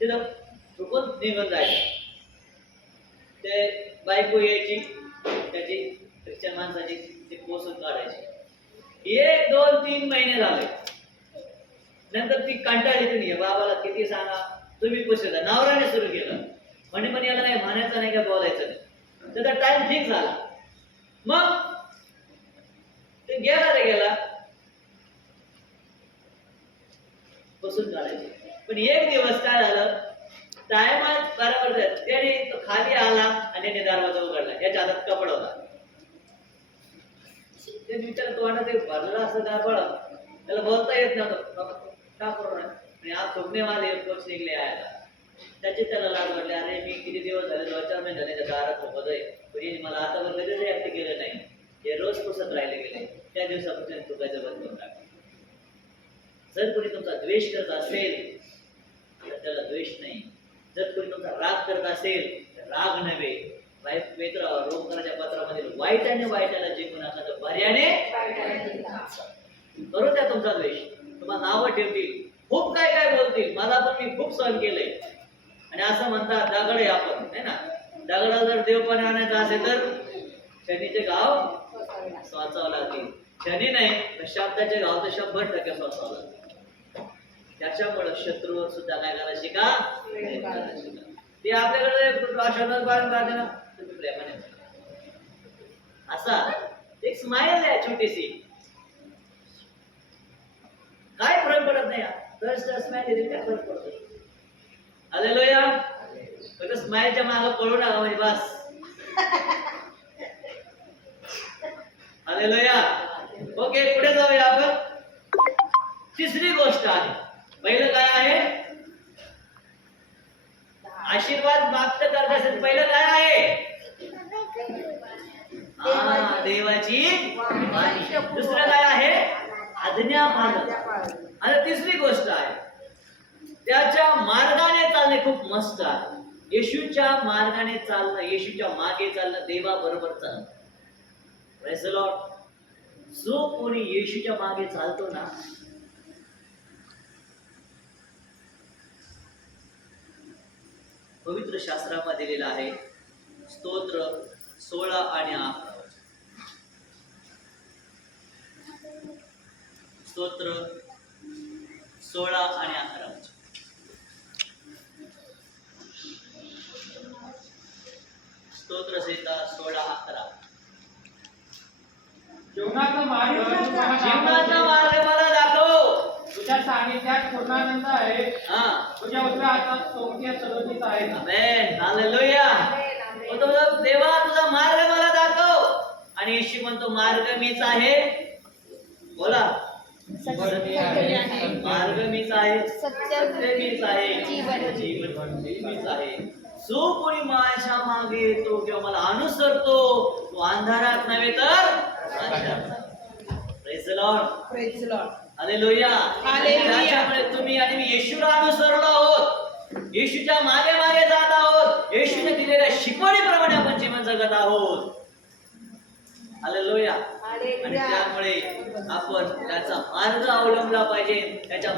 तिथं चुकून निघून जायचं. ते बायको यायची, त्याची ख्रिश्चन माणसाची ती पोसून काढायची. 1, 2, 3 महिने झाले. नंतर ती कंटाळली, तुम्ही बाबाला किती सांगा, तुम्ही पोसता. नवऱ्याने सुरू केलं, म्हणे पण याला नाही म्हणायचं नाही का बोलायचं नाही. त्याचा टाइम फिक्स झाला. मग ते गेला बसून काढायचे. पण एक दिवस काय झालं, टायमात बरोबर त्याने तो खाली आला आणि त्याने दरवाजा उघडला. याच्या हातात कपडा होता. ते विचार तोंडात ते भरलं असं दाबळ, त्याला बोलता येत नव्हतं. का करू नये आज थोडणे वाले पक्ष निघले आहे. त्याची त्याला लाज वाटली, अरे मी किती दिवस झाले, 2-4 महिने झाले त्या दारात झोपत आहे, पण मला आता कधीच ऍक्ट केलं नाही. हे रोज पुसत राहिले गेले. त्या दिवसापासून चुकायचं बंद करून टाकलं. जर कोणी तुमचा द्वेष करत असेल तर त्याला द्वेष नाही. जर कोणी तुमचा राग करत असेल तर राग नव्हे. रोमकराच्या पत्रामध्ये वाईटाने वाईटाला जिंकू नका तर बऱ्याने करू द्या तुमचा द्वेष. तुम्हाला नावं ठेवतील, खूप काय काय बोलतील. मला पण मी खूप सहन केलंय. आणि असं म्हणतात दगड आहे आपण, है ना. दगडाला जर देवपणे आणायचं असेल तर शनीचे गाव स्वचावं लागतील. शनी नाही, शब्दाचे गाव तर 100% स्वचावं लागतील. त्याच्यामुळे शत्रूवर सुद्धा काय करायला शिका. ते आपल्याकडे आशांत पालन करते ना, तुम्ही प्रेमाने असा एक स्माइल आहे छोटीशी, काय फरक पडत नाही. तर स्माइल येते काय फरक पडतो. हालेलुया. फक्त स्माइलच्या मागे पळू नका म्हणजे बस. हालेलुया. ओके, पुढे जाऊया आपण. तिसरी गोष्ट आहे. पहिलं काय आहे, आशीर्वाद प्राप्त करण्यासाठी पहिलं काय आहे, देवाची. दुसरं काय आहे, आज्ञा पाळणं. आणि तिसरी गोष्ट आहे त्याच्या मार्गाने चालणे. खूप मस्त आहे. येशूच्या मार्गाने चालणं, येशूच्या मागे चालणं, देवा बरोबर चालणं. Praise the Lord. जो कोणी येशूच्या मागे चालतो ना, पवित्र शास्त्रामध्ये दिलेला आहे. स्तोत्र 16 आणि 11. स्तोत्र 16 आणि 11. स्तोत्र संहिता 16-11. जीवनाचा मार्ग मला दाखव. तुझ्या सानिध्यात पूर्णानंद आहे. तुझ्या उजव्या हातात सोंगट्या सलोनीत आहेत. आमेन. हालेलुया. देवा तुझा मार्ग मला दाखव. आणि येशू म्हणतो मार्ग मीच आहे. बोला, मार्ग मीच आहे, सत्य मीच आहे, जीवन मीच आहे. जो कोणी माझ्या मागे येतो किंवा मला अनुसरतो तो अंधारात नव्हे तर praise the Lord. Praise the Lord. Hallelujah. त्याच्यामुळे तुम्ही आणि मी येशूला अनुसरलो आहोत, येशूच्या मागे मागे जात आहोत, येशूने दिलेल्या शिकवणीप्रमाणे आपण जीवन जगत आहोत. हालेलुया. आणि त्यामुळे आपण त्याचा मार्ग अवलंबला पाहिजे. त्याच्या